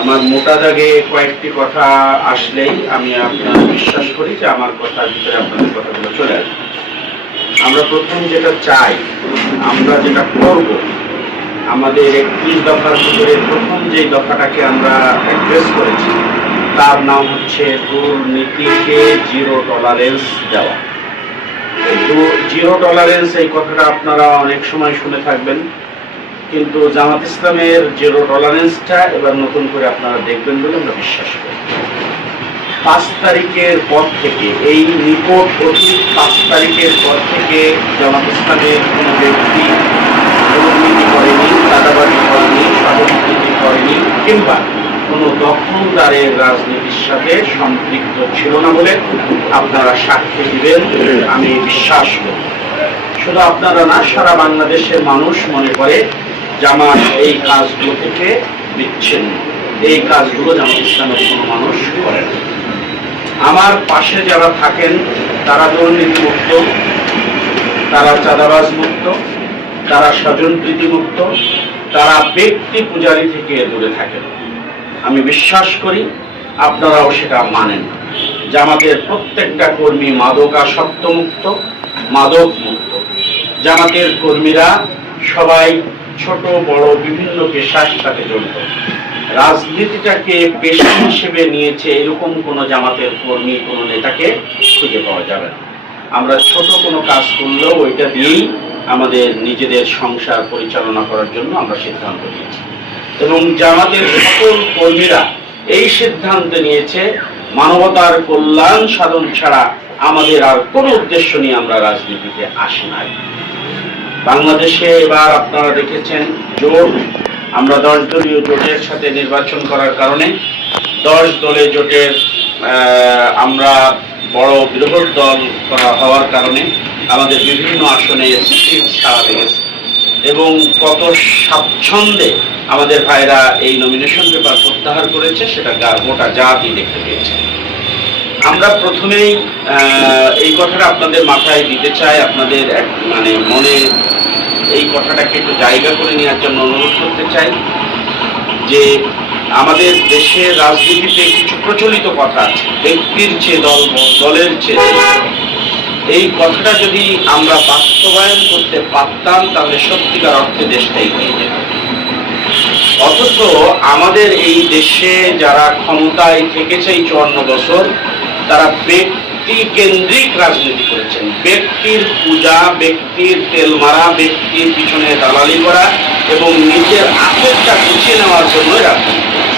আমার মোটা দাগে কয়েকটি কথা আসলেই আমি আপনার বিশ্বাস করি যে আমার কথার ভিতরে আপনাদের কথাগুলো চলে আসবে। আমরা প্রথম যেটা চাই, আমরা যেটা করব, আমাদের 31 দফার ভিতরে প্রথম যে দফাটাকে আমরা অ্যাড্রেস করেছি তার নাম হচ্ছে দুর্নীতিকে জিরো টলারেন্স দেওয়া। জিরো টলারেন্স এই কথাটা আপনারা অনেক সময় শুনে থাকবেন, কিন্তু জামাত ইসলামের জিরো টলারেন্সটা এবার নতুন করে আপনারা দেখবেন বলে আমরা বিশ্বাস করি। 5 তারিখের পর থেকে, এই নিকট অতীত 5 তারিখের পর থেকে জামাত ইসলামের কোনো ব্যক্তি দুর্নীতি করেনি, চাঁদাবাজি করেনি, সহযোগিতা করেনি, কিংবা কোনো দখলদারের রাজনীতির সাথে সম্পৃক্ত ছিল না বলে আপনারা সাক্ষী দিবেন, আমি বিশ্বাস করি। শুধু আপনারা না, সারা বাংলাদেশের মানুষ মনে করে জামাত এই কাজগুলো থেকে বিচ্ছিন্ন, এই কাজগুলো জামাত ইসলামের কোনো মানুষ করে না। আমার পাশে যারা থাকেন তারা দুর্নীতি মুক্ত, তারা চাঁদাবাজ মুক্ত, তারা স্বজনপ্রীতি মুক্ত, তারা ব্যক্তি পূজারী থেকে দূরে থাকেন। আমি বিশ্বাস করি আপনারাও সেটা মানেন। জামাতের প্রত্যেকটা কর্মী মাদকাসক্ত মুক্ত, মাদক মুক্ত। জামাতের কর্মীরা সবাই ছোট বড় বিভিন্ন পেশার সাথে জড়িত। রাজনীতিটাকে পেশা হিসেবে নিয়েছে এরকম কোনো জামাতের কর্মী, কোনো নেতাকে খুঁজে পাওয়া যাবে না। আমরা ছোট কোনো কাজ করলেও ওইটা দিয়েই আমাদের নিজেদের সংসার পরিচালনা করার জন্য আমরা সিদ্ধান্ত নিয়েছি, এবং জামাতের সকল কর্মীরা এই সিদ্ধান্ত নিয়েছে মানবতার কল্যাণ সাধন ছাড়া আমাদের আর কোনো উদ্দেশ্য নিয়ে আমরা রাজনীতিতে আসি নাই। বাংলাদেশে এবার আপনারা দেখেছেন জোট, আমরা 10 দলীয় জোটের সাথে নির্বাচন করার কারণে 10 দলে জোটের আমরা বড় বৃহৎ দল করা হওয়ার কারণে আমাদের বিভিন্ন আসনে সিট ছাড়া লেগেছে, এবং কত স্বাচ্ছন্দ্যে আমাদের ভাইরা এই নমিনেশন পেপার প্রত্যাহার করেছে সেটা গোটা জাতি দেখতে পেয়েছে। আমরা প্রথমেই এই কথাটা আপনাদের মাথায় দিতে চাই, আপনাদের মনে এই কথাটাকে একটু জায়গা করে নেওয়ার জন্য অনুরোধ করতে চাই যে আমাদের দেশের রাজনীতিতে কিছু প্রচলিত কথা আছে, ব্যক্তির চেয়ে দল, দলের চেয়ে। এই কথাটা যদি আমরা বাস্তবায়ন করতে পারতাম তাহলে সত্যিকার অর্থে দেশটা এগিয়ে যেত। অথচ আমাদের এই দেশে যারা ক্ষমতায় থেকেছে এই 54 বছর, তারা ব্যক্তি কেন্দ্রিক রাজনীতি করেছেন। ব্যক্তির পূজা, ব্যক্তির তেল মারা, ব্যক্তির পিছনে দালালি করা এবং নিজের আখেরটা গুছিয়ে নেওয়ার জন্য রাজনীতি করেছেন।